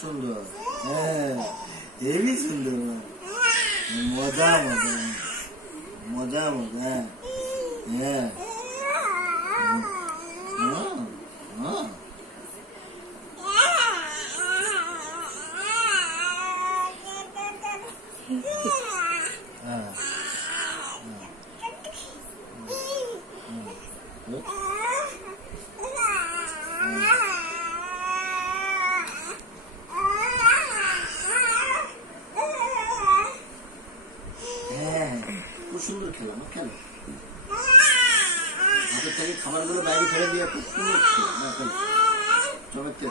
সুন্দর। হ্যাঁ, হেবি সুন্দর। মজা মজা মজা মজা। হ্যাঁ খুব সুন্দর খেলা না খেলো হাতের থেকে খাবারগুলো বাইরে ফেলে দিয়ে খুব সুন্দর খেলা না খেলো চমৎকার।